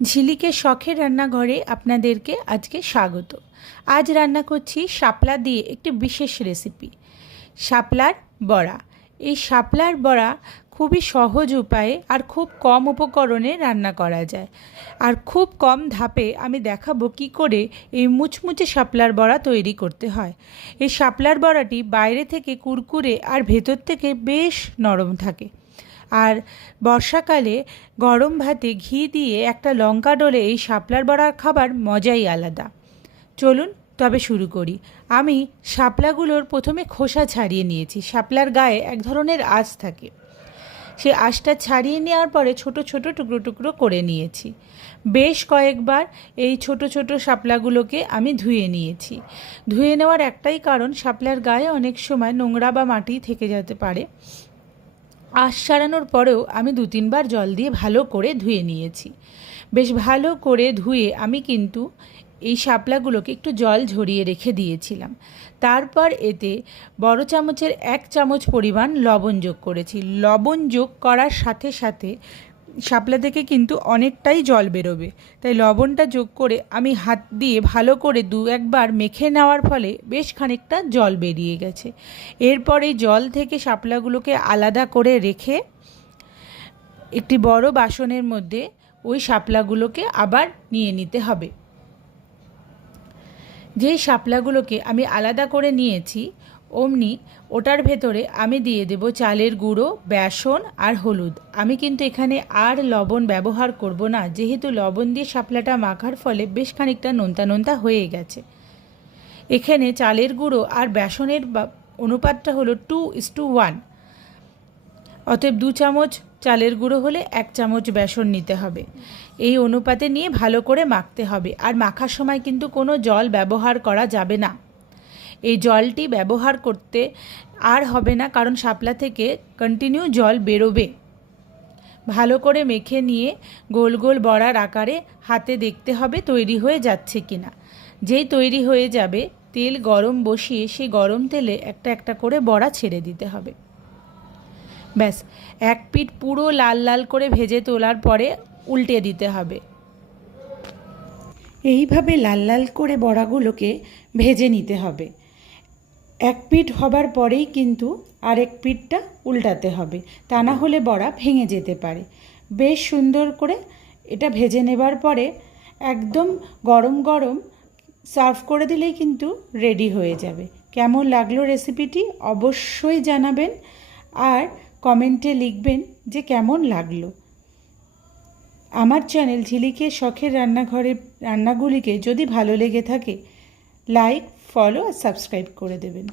ঝিলিকের শখের রান্নাঘরে আপনাদেরকে আজকে স্বাগত। আজ রান্না করছি শাপলা দিয়ে একটি বিশেষ রেসিপি, শাপলার বড়া। এই শাপলার বড়া খুবই সহজ উপায়ে আর খুব কম উপকরণে রান্না করা যায়, আর খুব কম ধাপে আমি দেখাবো কি করে এই মুচমুচে শাপলার বড়া তৈরি করতে হয়। এই শাপলার বড়াটি বাইরে থেকে কুরকুরে আর ভেতর থেকে বেশ নরম থাকে। আর বর্ষাকালে গরম ভাতে ঘি দিয়ে একটা লঙ্কা ডলে এই শাপলার বড়ার খাবার মজাই আলাদা। চলুন তবে শুরু করি। আমি শাপলাগুলোর প্রথমে খোসা ছাড়িয়ে নিয়েছি। শাপলার গায়ে এক ধরনের আঁশ থাকে, সেই আঁশটা ছাড়িয়ে নেওয়ার পরে ছোট ছোট টুকরো টুকরো করে নিয়েছি। বেশ কয়েকবার এই ছোট ছোট শাপলাগুলোকে আমি ধুয়ে নিয়েছি। ধুয়ে নেওয়ার একটাই কারণ, শাপলার গায়ে অনেক সময় নোংরা বা মাটি থেকে যেতে পারে। আঁশ ছাড়ানোর পরেও আমি 2-3 বার জল দিয়ে ভালো করে ধুয়ে নিয়েছি। বেশ ভালো করে ধুয়ে আমি কিন্তু এই শাপলাগুলোকে একটু জল ঝরিয়ে রেখে দিয়েছিলাম। তারপর এতে বড় চামচের 1 চামচ পরিমাণ লবণ যোগ করেছি। লবণ যোগ করার সাথে সাথে শাপলা থেকে কিন্তু অনেকটাই জল বেরোবে, তাই লবণটা যোগ করে আমি হাত দিয়ে ভালো করে 2-1 বার মেখে নেওয়ার ফলে বেশ খানিকটা জল বেরিয়ে গেছে। এরপর এই জল থেকে শাপলাগুলোকে আলাদা করে রেখে একটি বড় বাসনের মধ্যে ওই শাপলাগুলোকে আবার নিয়ে নিতে হবে। যেই শাপলাগুলোকে আমি আলাদা করে নিয়েছি, অমনি ওটার ভেতরে আমি দিয়ে দেব চালের গুঁড়ো, বেসন আর হলুদ। আমি কিন্তু এখানে আর লবণ ব্যবহার করব না, যেহেতু লবণ দিয়ে শাপলাটা মাখার ফলে বেশ খানিকটা নোনতা নোনতা হয়ে গেছে। এখানে চালের গুঁড়ো আর বেসনের অনুপাতটা হলো 2:1। অতএব 2 চামচ চালের গুঁড়ো হলে 1 চামচ বেসন নিতে হবে। এই অনুপাতে নিয়ে ভালো করে মাখতে হবে। আর মাখার সময় কিন্তু কোনো জল ব্যবহার করা যাবে না। এই জলটি ব্যবহার করতে আর হবে না, কারণ শাপলা থেকে কন্টিনিউ জল বেরোবে। ভালো করে মেখে নিয়ে গোল গোল বড়ার আকারে হাতে দেখতে হবে তৈরি হয়ে যাচ্ছে কিনা। যেই তৈরি হয়ে যাবে, তেল গরম বসিয়ে সেই গরম তেলে একটা একটা করে বড়া ছেড়ে দিতে হবে। ব্যাস, এক পিঠ পুরো লাল লাল করে ভেজে তোলার পরে উল্টে দিতে হবে। এইভাবে লাল লাল করে বড়াগুলোকে ভেজে নিতে হবে। এক পিঠ হবার পরেই কিন্তু আরেক পিঠটা উল্টাতে হবে, তা না হলে বড়া ভেঙে যেতে পারে। বেশ সুন্দর করে এটা ভেজে নেবার পরে একদম গরম গরম সার্ভ করে দিলেই কিন্তু রেডি হয়ে যাবে। কেমন লাগলো রেসিপিটি অবশ্যই জানাবেন, আর কমেন্টে লিখবেন যে কেমন লাগলো। আমার চ্যানেল ঝিলিকের শখের রান্নাঘরের রান্নাগুলিকে যদি ভালো লেগে থাকে, লাইক, ফলো আর সাবস্ক্রাইব করে দেবেন।